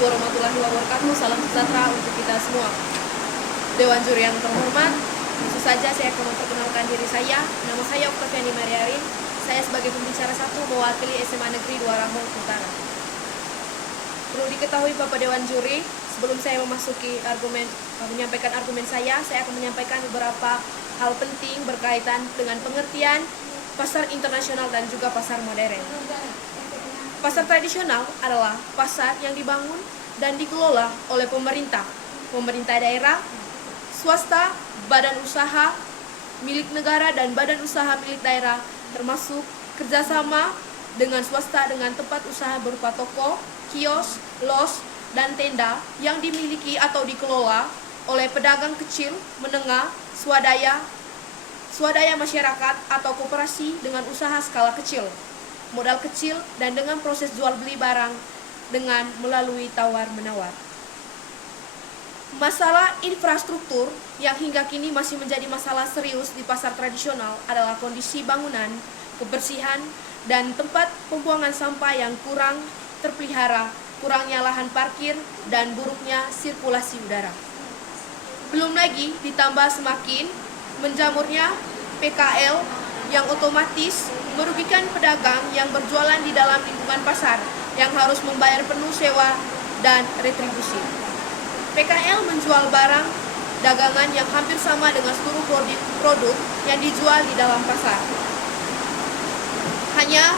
warahmatullahi wabarakatuh. Salam sejahtera untuk kita semua. Dewan juri yang terhormat, langsung saja saya akan memperkenalkan diri saya. Nama saya Oktaviani Mariarin. Saya sebagai pembicara satu mewakili SMA Negeri 2 Rambau Utara. Perlu diketahui Bapak Dewan Juri, sebelum saya menyampaikan argumen saya akan menyampaikan beberapa hal penting berkaitan dengan pengertian pasar internasional dan juga pasar modern. Pasar tradisional adalah pasar yang dibangun dan dikelola oleh pemerintah daerah, swasta, badan usaha milik negara dan badan usaha milik daerah, termasuk kerjasama dengan swasta dengan tempat usaha berupa toko, kios, los, dan tenda yang dimiliki atau dikelola oleh pedagang kecil, menengah, swadaya masyarakat atau koperasi dengan usaha skala kecil, modal kecil, dan dengan proses jual beli barang dengan melalui tawar-menawar. Masalah infrastruktur yang hingga kini masih menjadi masalah serius di pasar tradisional adalah kondisi bangunan, kebersihan, dan tempat pembuangan sampah yang kurang terpelihara, kurangnya lahan parkir, dan buruknya sirkulasi udara. Belum lagi ditambah semakin menjamurnya PKL yang otomatis merugikan pedagang yang berjualan di dalam lingkungan pasar yang harus membayar penuh sewa dan retribusi. PKL menjual barang dagangan yang hampir sama dengan seluruh produk yang dijual di dalam pasar. Hanya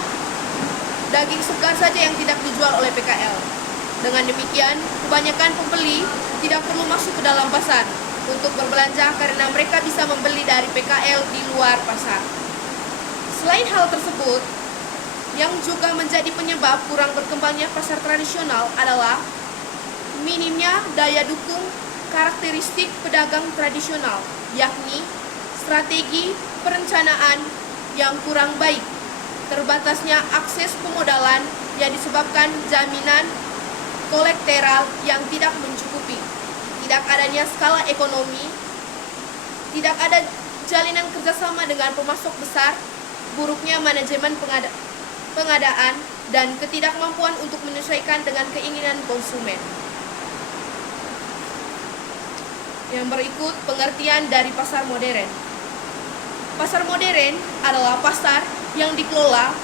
daging segar saja yang tidak dijual oleh PKL. Dengan demikian, kebanyakan pembeli tidak perlu masuk ke dalam pasar untuk berbelanja karena mereka bisa membeli dari PKL di luar pasar. Selain hal tersebut, yang juga menjadi penyebab kurang berkembangnya pasar tradisional adalah minimnya daya dukung karakteristik pedagang tradisional, yakni strategi perencanaan yang kurang baik, terbatasnya akses pemodalan yang disebabkan jaminan kolateral yang tidak mencukupi, tidak adanya skala ekonomi, tidak ada jalinan kerjasama dengan pemasok besar, buruknya manajemen pengadaan, dan ketidakmampuan untuk menyesuaikan dengan keinginan konsumen. Yang berikut pengertian dari pasar modern. Pasar modern adalah pasar yang dikelola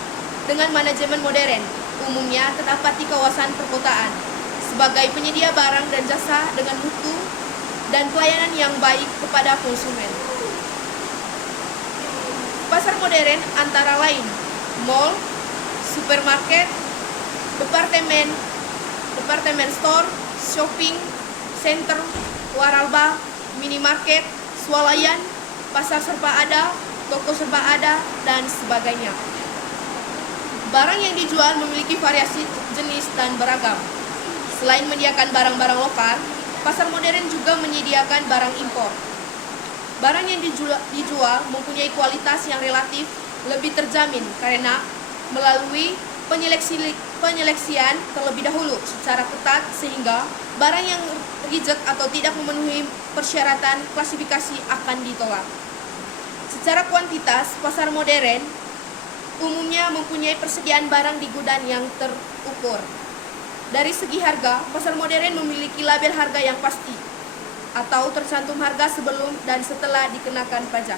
dengan manajemen modern, umumnya terdapat di kawasan perkotaan, sebagai penyedia barang dan jasa dengan mutu dan pelayanan yang baik kepada konsumen. Pasar modern antara lain mall, supermarket, departemen store, shopping center, waralba, minimarket, swalayan, pasar serba ada, toko serba ada, dan sebagainya. Barang yang dijual memiliki variasi jenis dan beragam. Selain menyediakan barang-barang lokal, pasar modern juga menyediakan barang impor. Barang yang dijual mempunyai kualitas yang relatif lebih terjamin karena melalui penyeleksian terlebih dahulu secara ketat, sehingga barang yang reject atau tidak memenuhi persyaratan klasifikasi akan ditolak. Secara kuantitas, pasar modern umumnya mempunyai persediaan barang di gudang yang terukur. Dari segi harga, pasar modern memiliki label harga yang pasti atau tercantum harga sebelum dan setelah dikenakan pajak.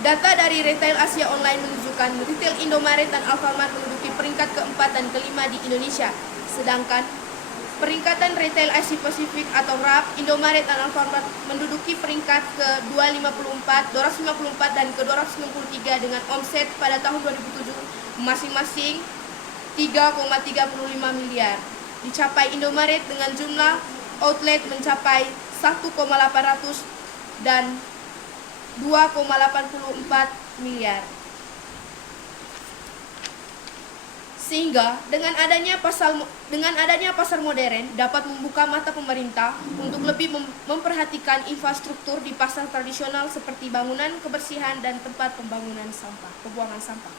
Data dari Retail Asia Online menunjukkan retail Indomaret dan Alfamart menduduki peringkat keempat dan kelima di Indonesia, sedangkan peringkatan Retail Asia Pasifik atau RAP, Indomaret dan Alfamart menduduki peringkat ke-254, 254 dan ke-293 dengan omset pada tahun 2007 masing-masing 3,35 miliar. Dicapai Indomaret dengan jumlah outlet mencapai 1,800 dan 2,84 miliar. Sehingga dengan adanya pasar modern dapat membuka mata pemerintah untuk lebih memperhatikan infrastruktur di pasar tradisional seperti bangunan, kebersihan, dan tempat pembuangan sampah.